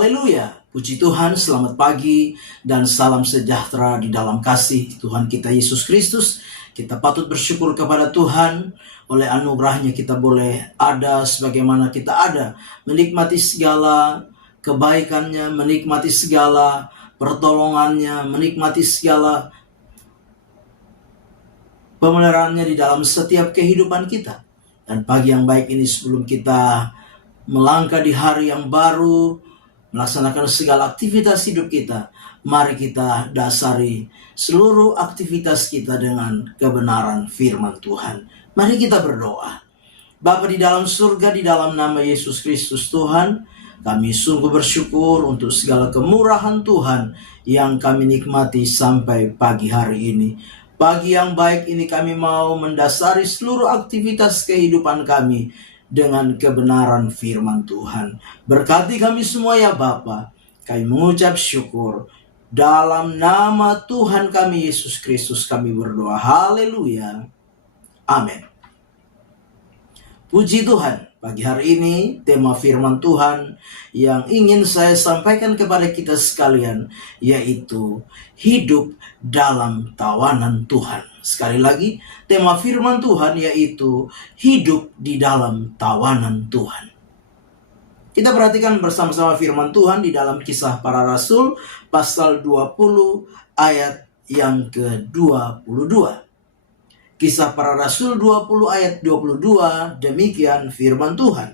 Haleluya. Puji Tuhan, selamat pagi dan salam sejahtera di dalam kasih Tuhan kita Yesus Kristus. Kita patut bersyukur kepada Tuhan, oleh anugerahnya kita boleh ada sebagaimana kita ada, menikmati segala kebaikannya, menikmati segala pertolongannya, menikmati segala pemeliharaannya di dalam setiap kehidupan kita. Dan pagi yang baik ini, sebelum kita melangkah di hari yang baru, melaksanakan segala aktivitas hidup kita, mari kita dasari seluruh aktivitas kita dengan kebenaran firman Tuhan. Mari kita berdoa. Bapa di dalam surga, di dalam nama Yesus Kristus Tuhan, kami sungguh bersyukur untuk segala kemurahan Tuhan yang kami nikmati sampai pagi hari ini. Pagi yang baik ini kami mau mendasari seluruh aktivitas kehidupan kami dengan kebenaran firman Tuhan. Berkati kami semua ya Bapa. Kami mengucap syukur. Dalam nama Tuhan kami Yesus Kristus kami berdoa. Haleluya. Amin. Puji Tuhan. Pagi hari ini tema firman Tuhan yang ingin saya sampaikan kepada kita sekalian, yaitu hidup dalam tawanan Tuhan. Sekali lagi, tema firman Tuhan yaitu hidup di dalam tawanan Tuhan. Kita perhatikan bersama-sama firman Tuhan di dalam Kisah Para Rasul pasal 20 ayat yang ke-22. Kisah Para Rasul 20 ayat 22, demikian firman Tuhan.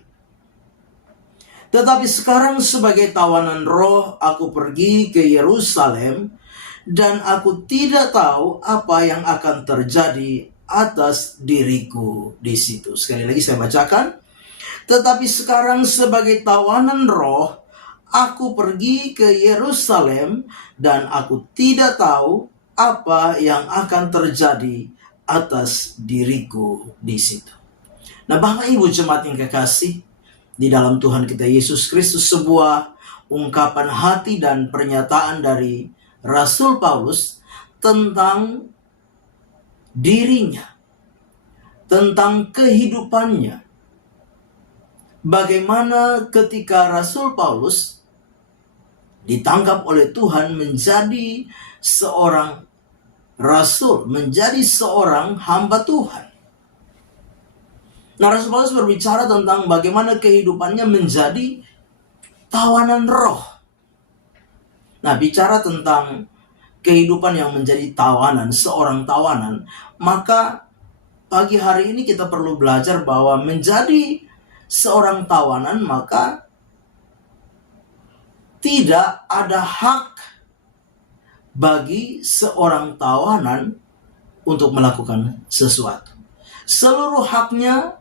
Tetapi sekarang sebagai tawanan roh aku pergi ke Yerusalem, dan aku tidak tahu apa yang akan terjadi atas diriku di situ. Sekali lagi saya bacakan. Tetapi sekarang sebagai tawanan roh, aku pergi ke Yerusalem, dan aku tidak tahu apa yang akan terjadi atas diriku di situ. Nah, Bapak Ibu jemaat yang kekasih di dalam Tuhan kita Yesus Kristus, sebuah ungkapan hati dan pernyataan dari Rasul Paulus tentang dirinya, tentang kehidupannya. Bagaimana ketika Rasul Paulus ditangkap oleh Tuhan menjadi seorang rasul, menjadi seorang hamba Tuhan. Nah, Rasul Paulus berbicara tentang bagaimana kehidupannya menjadi tawanan roh. Nah, bicara tentang kehidupan yang menjadi tawanan, seorang tawanan, maka pagi hari ini kita perlu belajar bahwa menjadi seorang tawanan, maka tidak ada hak bagi seorang tawanan untuk melakukan sesuatu. Seluruh haknya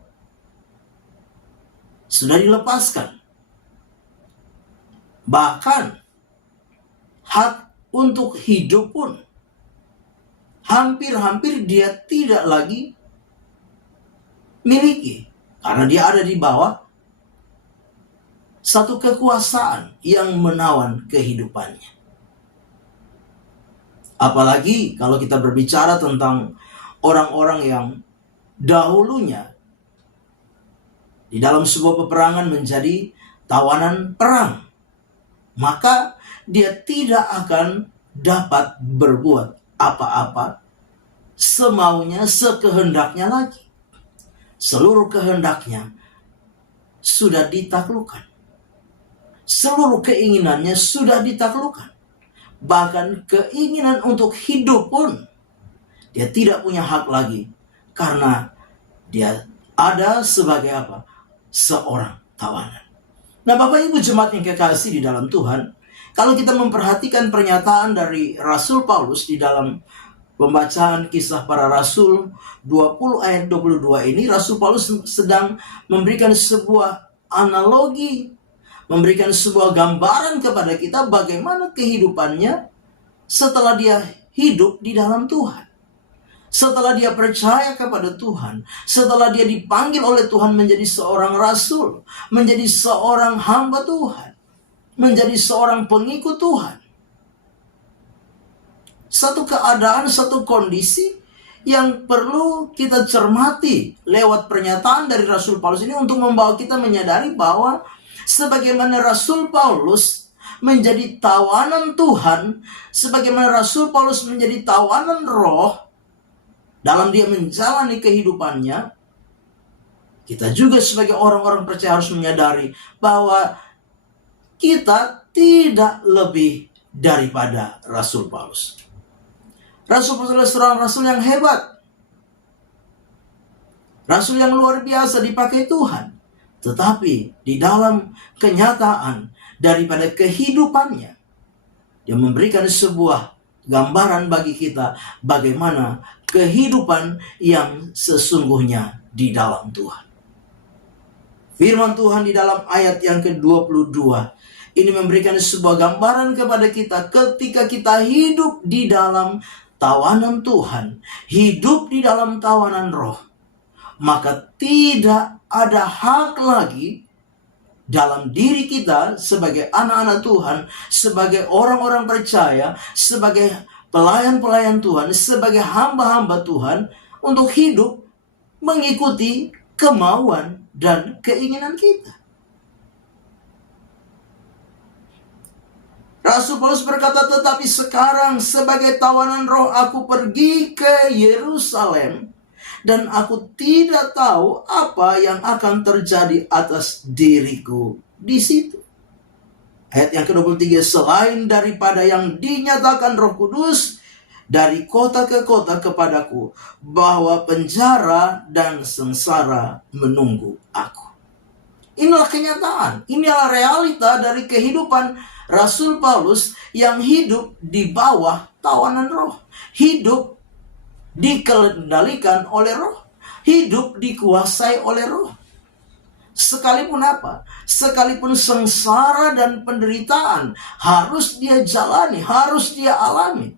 sudah dilepaskan. Bahkan hak untuk hidup pun hampir-hampir dia tidak lagi miliki, karena dia ada di bawah satu kekuasaan yang menawan kehidupannya. Apalagi kalau kita berbicara tentang orang-orang yang dahulunya di dalam sebuah peperangan menjadi tawanan perang, maka dia tidak akan dapat berbuat apa-apa semaunya, sekehendaknya lagi. Seluruh kehendaknya sudah ditaklukkan. Seluruh keinginannya sudah ditaklukkan. Bahkan keinginan untuk hidup pun dia tidak punya hak lagi, karena dia ada sebagai apa? Seorang tawanan. Nah, Bapak Ibu jemaat yang kekasih di dalam Tuhan, kalau kita memperhatikan pernyataan dari Rasul Paulus di dalam pembacaan Kisah Para Rasul 20 ayat 22 ini, Rasul Paulus sedang memberikan sebuah analogi, memberikan sebuah gambaran kepada kita bagaimana kehidupannya setelah dia hidup di dalam Tuhan. Setelah dia percaya kepada Tuhan, setelah dia dipanggil oleh Tuhan menjadi seorang rasul, menjadi seorang hamba Tuhan, menjadi seorang pengikut Tuhan. Satu keadaan, satu kondisi yang perlu kita cermati lewat pernyataan dari Rasul Paulus ini untuk membawa kita menyadari bahwa sebagaimana Rasul Paulus menjadi tawanan Tuhan, sebagaimana Rasul Paulus menjadi tawanan roh dalam dia menjalani kehidupannya, kita juga sebagai orang-orang percaya harus menyadari bahwa kita tidak lebih daripada Rasul Paulus. Rasul Paulus adalah seorang rasul yang hebat, rasul yang luar biasa dipakai Tuhan. Tetapi di dalam kenyataan daripada kehidupannya, dia memberikan sebuah gambaran bagi kita bagaimana kehidupan yang sesungguhnya di dalam Tuhan. Firman Tuhan di dalam ayat yang ke-22 ini memberikan sebuah gambaran kepada kita ketika kita hidup di dalam tawanan Tuhan, hidup di dalam tawanan roh, maka tidak ada hak lagi dalam diri kita sebagai anak-anak Tuhan, sebagai orang-orang percaya, sebagai pelayan-pelayan Tuhan, sebagai hamba-hamba Tuhan, untuk hidup mengikuti kemauan dan keinginan kita. Rasul Paulus berkata, tetapi sekarang sebagai tawanan roh aku pergi ke Yerusalem, dan aku tidak tahu apa yang akan terjadi atas diriku di situ. Ayat yang ke-23, selain daripada yang dinyatakan Roh Kudus dari kota ke kota kepadaku, bahwa penjara dan sengsara menunggu aku. Inilah kenyataan, inilah realita dari kehidupan Rasul Paulus yang hidup di bawah tawanan roh, hidup dikendalikan oleh roh, hidup dikuasai oleh roh. Sekalipun apa? Sekalipun sengsara dan penderitaan harus dia jalani, harus dia alami.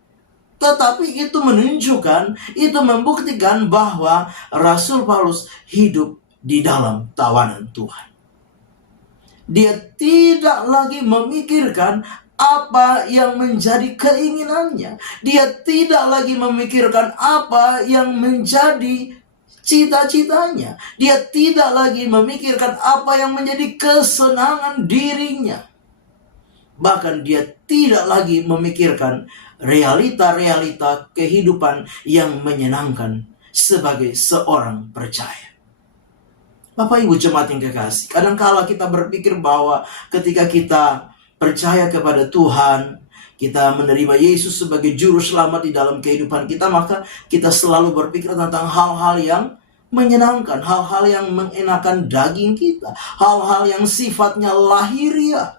Tetapi itu menunjukkan, itu membuktikan bahwa Rasul Paulus hidup di dalam tawanan Tuhan. Dia tidak lagi memikirkan apa yang menjadi keinginannya. Dia tidak lagi memikirkan apa yang menjadi cita-citanya. Dia tidak lagi memikirkan apa yang menjadi kesenangan dirinya. Bahkan dia tidak lagi memikirkan realita-realita kehidupan yang menyenangkan sebagai seorang percaya. Bapak Ibu jemaat yang kekasih, kadangkala kita berpikir bahwa ketika kita percaya kepada Tuhan, kita menerima Yesus sebagai juru selamat di dalam kehidupan kita, maka kita selalu berpikir tentang hal-hal yang menyenangkan, hal-hal yang mengenakan daging kita, hal-hal yang sifatnya lahiriah,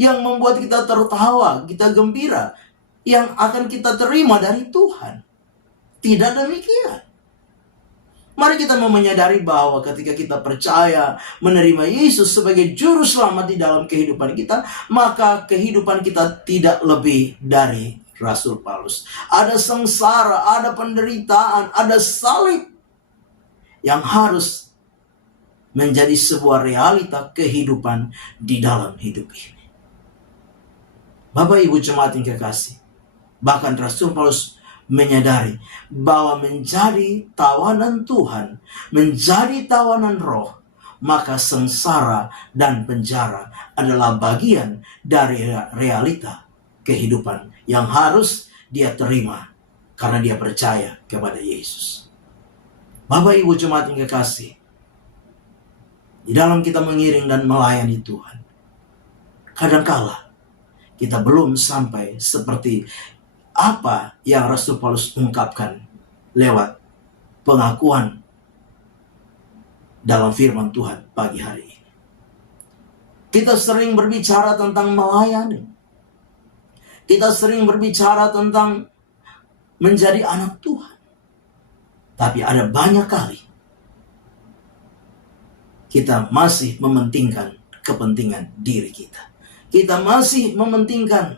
yang membuat kita tertawa, kita gembira, yang akan kita terima dari Tuhan. Tidak demikian. Mari kita menyadari bahwa ketika kita percaya menerima Yesus sebagai juru selamat di dalam kehidupan kita, maka kehidupan kita tidak lebih dari Rasul Paulus. Ada sengsara, ada penderitaan, ada salib yang harus menjadi sebuah realita kehidupan di dalam hidup ini. Bapak Ibu jemaat yang kekasih, bahkan Rasul Paulus menyadari bahwa menjadi tawanan Tuhan, menjadi tawanan roh, maka sengsara dan penjara adalah bagian dari realita kehidupan yang harus dia terima karena dia percaya kepada Yesus. Bapak Ibu jemaat yang kekasih, di dalam kita mengiring dan melayani Tuhan, kadangkala kita belum sampai seperti apa yang Rasul Paulus ungkapkan lewat pengakuan dalam firman Tuhan pagi hari ini. Kita sering berbicara tentang melayani. Kita sering berbicara tentang menjadi anak Tuhan. Tapi ada banyak kali kita masih mementingkan kepentingan diri kita. Kita masih mementingkan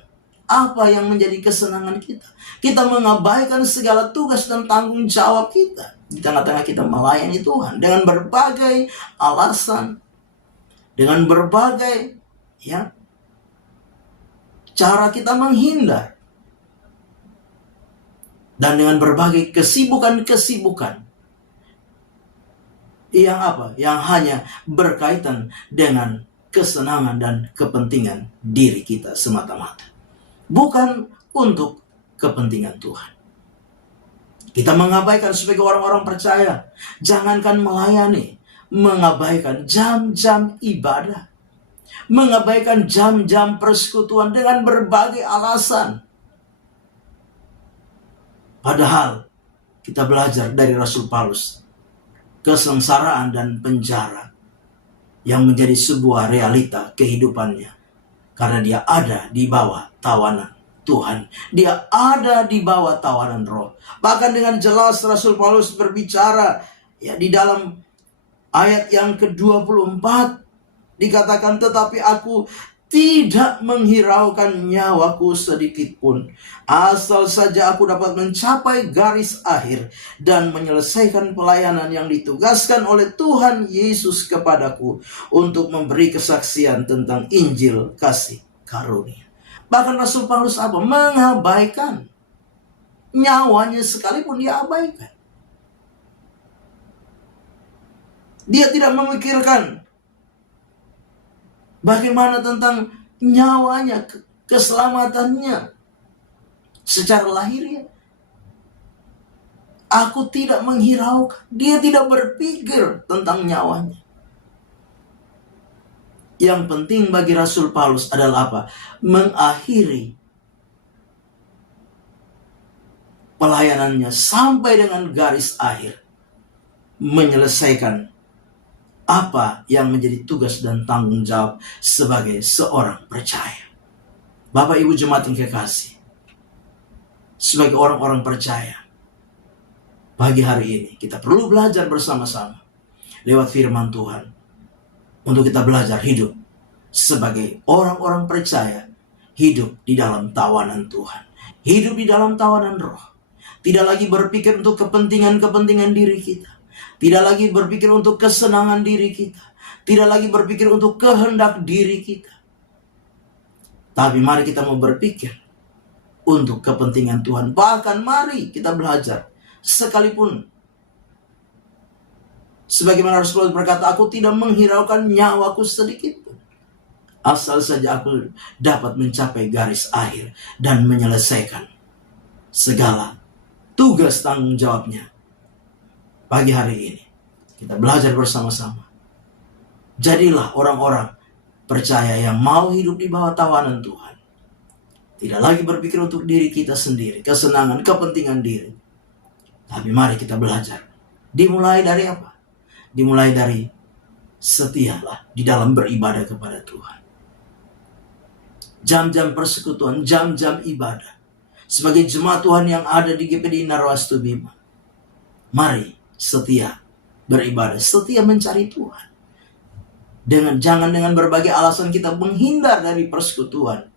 apa yang menjadi kesenangan kita. Kita mengabaikan segala tugas dan tanggung jawab kita di tengah-tengah kita melayani Tuhan dengan berbagai alasan, dengan berbagai cara kita menghindar, dan dengan berbagai kesibukan-kesibukan yang hanya berkaitan dengan kesenangan dan kepentingan diri kita semata-mata. Bukan untuk kepentingan Tuhan. Kita mengabaikan sebagai orang-orang percaya, jangankan melayani, mengabaikan jam-jam ibadah, mengabaikan jam-jam persekutuan dengan berbagai alasan. Padahal kita belajar dari Rasul Paulus, kesengsaraan dan penjara yang menjadi sebuah realita kehidupannya. Karena dia ada di bawah tawanan Tuhan. Dia ada di bawah tawanan roh. Bahkan dengan jelas Rasul Paulus berbicara ya di dalam ayat yang ke-24 dikatakan, tetapi aku tidak menghiraukan nyawaku sedikit pun, asal saja aku dapat mencapai garis akhir dan menyelesaikan pelayanan yang ditugaskan oleh Tuhan Yesus kepadaku untuk memberi kesaksian tentang Injil kasih karunia. Bahkan Rasul Paulus apa? Mengabaikan nyawanya sekalipun dia abaikan. Dia tidak memikirkan bagaimana tentang nyawanya, keselamatannya secara lahiriah. Aku tidak menghiraukan. Dia tidak berpikir tentang nyawanya. Yang penting bagi Rasul Paulus adalah apa? Mengakhiri pelayanannya sampai dengan garis akhir. Menyelesaikan apa yang menjadi tugas dan tanggung jawab sebagai seorang percaya. Bapak Ibu jemaat yang kekasih, sebagai orang-orang percaya, pagi hari ini kita perlu belajar bersama-sama lewat firman Tuhan untuk kita belajar hidup sebagai orang-orang percaya, hidup di dalam tawanan Tuhan, hidup di dalam tawanan roh. Tidak lagi berpikir untuk kepentingan-kepentingan diri kita, tidak lagi berpikir untuk kesenangan diri kita, tidak lagi berpikir untuk kehendak diri kita. Tapi mari kita mau berpikir untuk kepentingan Tuhan. Bahkan mari kita belajar, sekalipun sebagaimana Rasulullah berkata, aku tidak menghiraukan nyawaku sedikit pun, asal saja aku dapat mencapai garis akhir dan menyelesaikan segala tugas tanggung jawabnya. Pagi hari ini kita belajar bersama-sama. Jadilah orang-orang percaya yang mau hidup di bawah tawanan Tuhan. Tidak lagi berpikir untuk diri kita sendiri, kesenangan, kepentingan diri. Tapi mari kita belajar. Dimulai dari apa? Dimulai dari setialah di dalam beribadah kepada Tuhan. Jam-jam persekutuan, jam-jam ibadah. Sebagai jemaat Tuhan yang ada di GPD Narwastu Bima, mari setia beribadah, setia mencari Tuhan. Jangan dengan berbagai alasan kita menghindar dari persekutuan.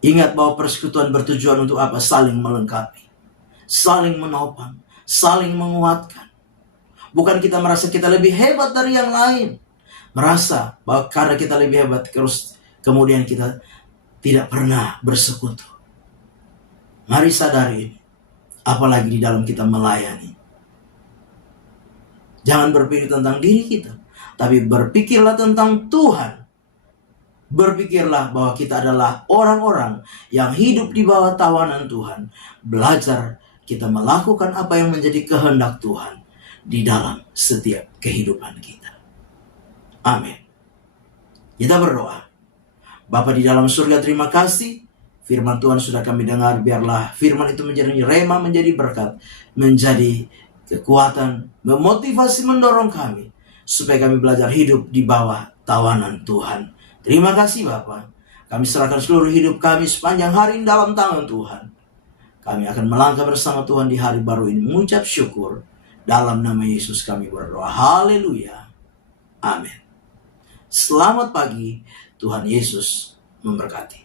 Ingat bahwa persekutuan bertujuan untuk apa? Saling melengkapi, saling menopang, saling menguatkan. Bukan kita merasa kita lebih hebat dari yang lain, merasa bahwa karena kita lebih hebat terus kemudian kita tidak pernah bersekutu. Mari sadari ini, apalagi di dalam kita melayani. Jangan berpikir tentang diri kita, tapi berpikirlah tentang Tuhan. Berpikirlah bahwa kita adalah orang-orang yang hidup di bawah tawanan Tuhan. Belajar kita melakukan apa yang menjadi kehendak Tuhan di dalam setiap kehidupan kita. Amin. Kita berdoa. Bapa di dalam surga, terima kasih. Firman Tuhan sudah kami dengar. Biarlah firman itu menjadi rema, menjadi berkat, menjadi kekuatan, memotivasi, mendorong kami supaya kami belajar hidup di bawah tawanan Tuhan. Terima kasih Bapa. Kami serahkan seluruh hidup kami sepanjang hari dalam tangan Tuhan. Kami akan melangkah bersama Tuhan di hari baru ini, mengucap syukur. Dalam nama Yesus kami berdoa. Haleluya. Amin. Selamat pagi. Tuhan Yesus memberkati.